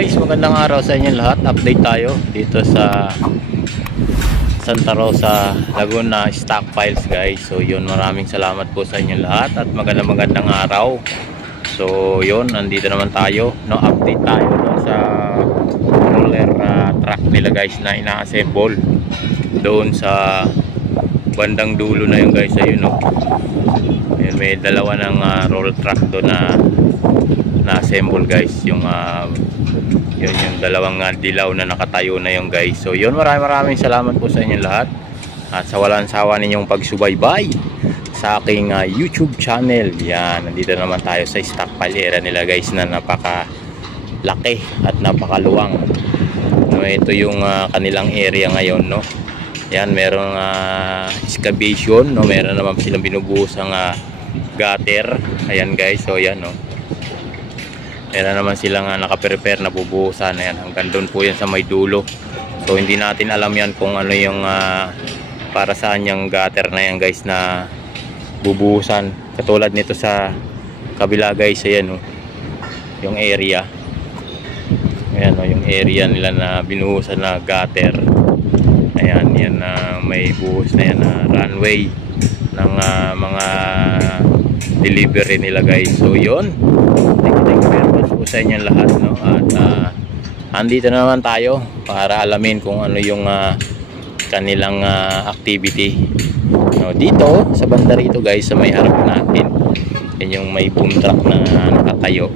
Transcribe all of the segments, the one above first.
guys, magandang araw sa inyo lahat. Update tayo dito sa Santa Rosa, Laguna Stockpiles guys. So yun, maraming salamat po sa inyo lahat at magandang araw. So yun, nandito naman tayo, no, update tayo no, sa roller truck nila guys na ina-assemble doon sa bandang dulo na yun guys. Ayun no, ayun, may dalawa ng roller truck doon na assemble guys, yung yun yung dalawang dilaw na nakatayo na yung guys. So yun, maraming salamat po sa inyo lahat at sa walang sawa ninyong pagsubaybay sa aking YouTube channel. Yan, nandito naman tayo sa stockpile area nila guys na napakalaki at napakaluwang, no, ito yung kanilang area ngayon, no. Yan, merong excavation, no, meron naman silang binubuhos ang gutter. Ayan guys, so yan, no, meron naman silang naka-prepare na bubuhusan. Ayan, hanggang doon po yan sa may dulo. So hindi natin alam yan kung ano yung para saan yung gutter na yan guys na bubuhusan. Katulad nito sa kabila guys, ayan o, yung area. Ayan o, yung area nila na binuhusan na gutter. Ayan, yan may buhos na yan na runway ng mga delivery nila guys. So yun, thank you very much po sa inyong lahat, no? At andito naman tayo para alamin kung ano yung kanilang activity, no, dito sa banda rito guys, sa may harap natin. Yan yung may boom truck na nakatayo.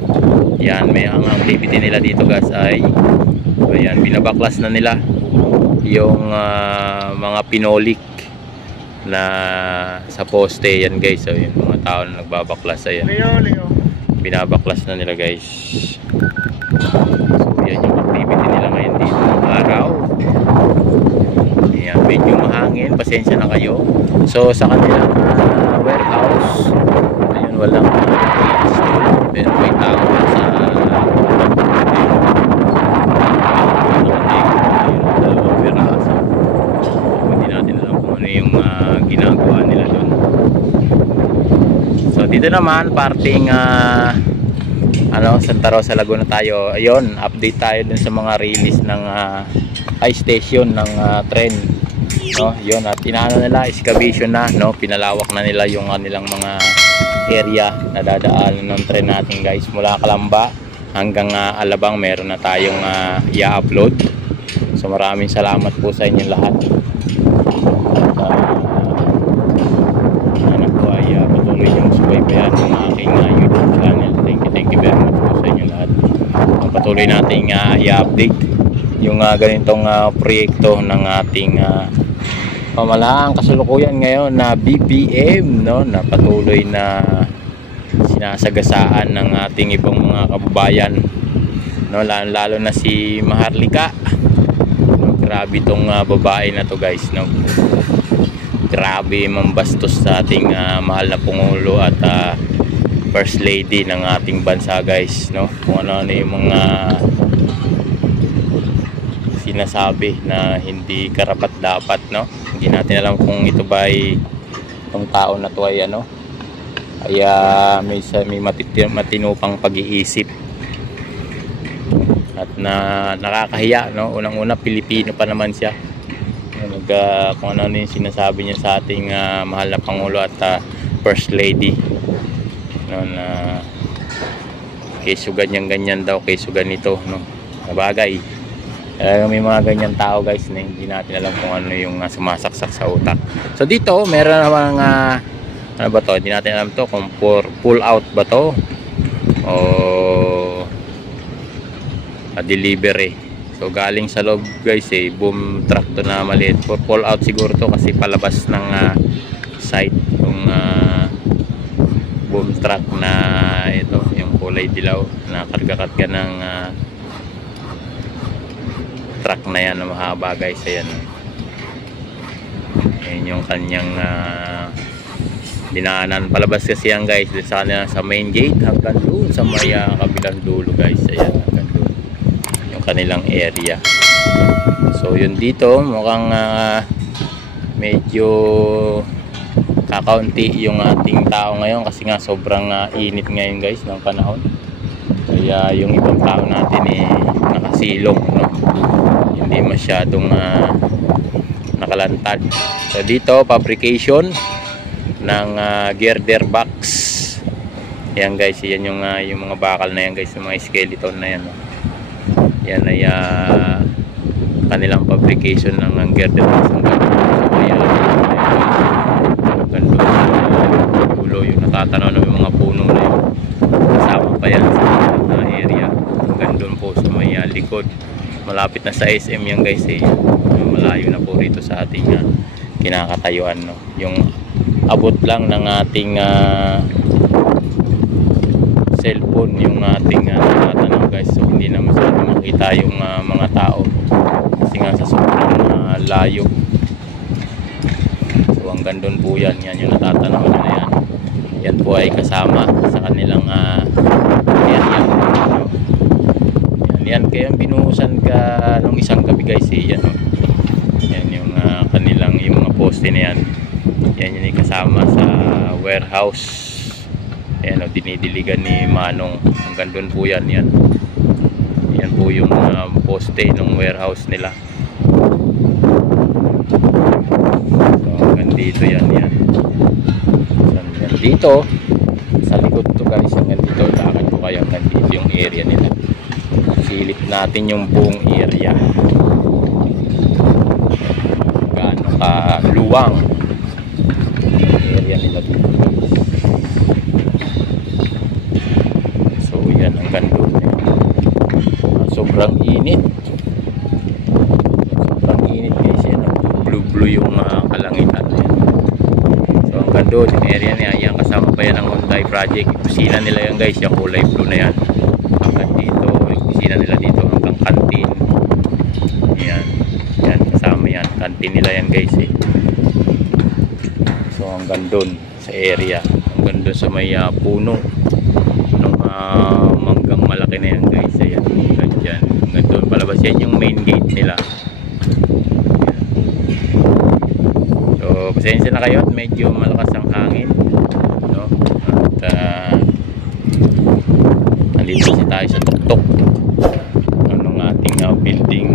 Yan, may ang activity nila dito guys ay ayan, binabaklas na nila yung mga pinolik na sa poste yan guys. So yung mga tao na nagbabaklas, ayan, binabaklas na nila guys. So yan yung activity nila ngayon dito ng araw. Ayan, medyo mahangin, pasensya na kayo. So sa kanilang warehouse, ayun, walang pero may tao sa ginagawa nila doon. So dito naman parting Santa Rosa, Laguna tayo. Ayun, update tayo dun sa mga release ng high station ng tren, no. Yun, at inaano nila, excavation na, no, pinalawak na nila yung kanilang mga area na dadaanan ng tren natin guys. Mula Calamba hanggang Alabang meron na tayong i-upload. So maraming salamat po sa inyo lahat. Patuloy yung subaybayan ng aking YouTube channel. Thank you very much po sa inyo lahat. Patuloy nating i-update yung ganitong proyekto ng ating pamalaang kasalukuyan ngayon na BPM, no, na patuloy na sinasagasaan ng ating ibang mga kababayan, no, lalo na si Maharlika, no. Grabe tong babae na to guys, no. Grabe mambastos sa ating mahal na Pangulo at First Lady ng ating bansa guys, no. Kung ano yung mga sinasabi na hindi karapat dapat, no. Hindi natin alam kung ito ba ay itong tao na to ay may matinupang pag-iisip at nakakahiya, no. Unang-una Pilipino pa naman siya. Kung ano yung sinasabi niya sa ating mahal na Pangulo at First Lady, no, na keso ganyan daw, keso ganito, no, na bagay. May mga ganyan tao guys na hindi natin alam kung ano yung sumasaksak sa utak. So dito meron namang ano ba to, hindi natin alam to kung pull out ba to o delivery. So galing sa loob guys, boom truck to na maliit. For pull out siguro to kasi palabas ng site yung boom truck na ito, yung kulay dilaw na karga-karga ng truck na yan na mahaba guys. Ayan, ayan yung kanyang dinaanan. Palabas kasi yan guys sa main gate hanggang doon sa may kabilang dulo guys. Ayan, hanggang doon yung kanilang area. So yun, dito mukhang medyo kakaunti yung ating tao ngayon kasi nga sobrang init ngayon guys ng panahon. Kaya yung ibang tao natin nakasilong, no? Hindi masyadong nakalantad. So dito fabrication ng girder box. Yan guys, yan yung mga bakal na yan guys, yung mga skeleton na yan, no? Yan ay kanilang fabrication ng girder box. Kaya ganito ulo yung natatanaw ng mga puno na yun. Kasama pa yan sa area. Gandun po sa may likod. Malapit na sa SM yan guys, malayo na po rito sa ating kinakatayuan, no? Yung abot lang ng ating cellphone yung ating natanaw guys. So hindi na masyadong makita yung mga tao kasi nga sa sobrang layo. So hanggang doon po yan, yan yung natatanaw nyo na yan. Yan po ay kasama sa kanilang area. Yan kaya binuhusan ka nung isang gabi guys, yan, no? Yan yung kanilang yung mga poste na yan. Yan yung kasama sa warehouse. Ayan, dinidiligan ni Manong. Hanggang doon po yan, yan. Yan po yung poste ng warehouse nila. So hanggang dito yan, yan. So, hanggang dito sa likod to guys, hanggang dito lakad ko kaya hanggang dito yung area nila. Silip natin yung buong area. Gaano ka luwang area nila dito. So yan hanggang doon. Sobrang init. Sobrang init guys. Yan, blue yung kalangitan. So hanggang doon yung area niya. Yan kasama pa yan ng Hyundai project. Kusina nila yan guys. Yung kulay blue na yan. Hanggang dito. Kusina nila dito hanggang kantin. Yan. Yan kasama yan. Kantin nila yan guys So hanggang doon sa area. Hanggang doon sa may puno nung manggang malaki na yan guys. Ayan. Hanggang dyan. Hanggang doon palabas yan yung main gate nila. So pasensya na kayo at medyo malakas ang hangin, no? At nandito kasi tayo sa tuktok ng ating building.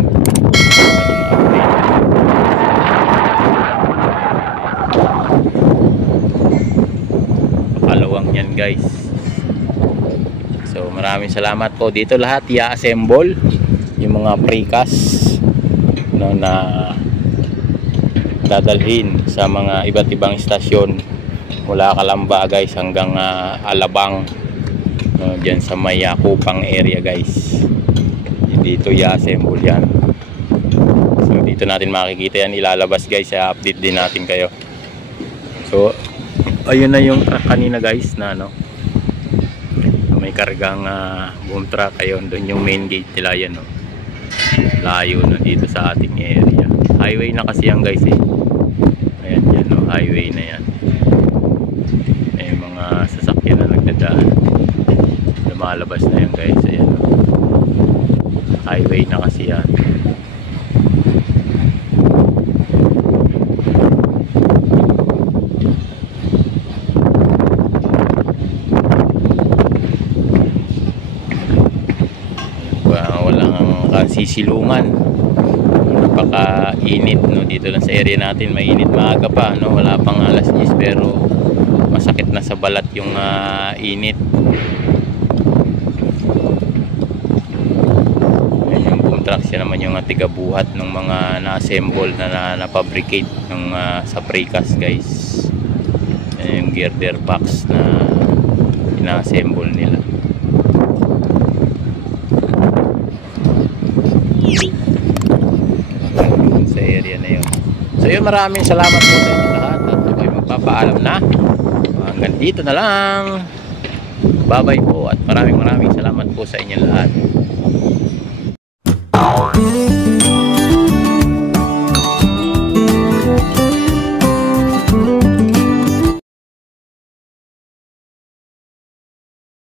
Pakalawang yan guys. So maraming salamat po dito. Lahat i-assemble yung mga precast, no, na dadalhin sa mga iba't ibang istasyon mula Calamba guys hanggang Alabang, no, dyan sa may Kupang area guys. Dito i-assemble yan. So dito natin makikita yan, ilalabas guys. I-update din natin kayo. So ayun na yung truck kanina guys na may kargang boom truck. Ayun, doon yung main gate nila yan, no? Layo na dito sa ating area. Highway na kasi yan guys Ayan yan, no? Highway na yan. May mga sasakyan na nagdadaan. Lumalabas na yan guys. Ayan, no? Highway na kasi yan. Sisilungan. Napaka-init, no? Dito lang sa area natin mainit, maaga pa, no? Wala pang alas 10 pero masakit na sa balat yung init. Ayan, yung boom truck siya naman yung tigabuhat ng mga na-assemble na fabricate ng sa precast guys. Ayan yung girder box na ina-assemble nila. Sa area na yun. So yun, maraming salamat po sa inyo lahat at ako'y magpapaalam na. Hanggang dito na lang. Bye bye po at maraming salamat po sa inyo lahat.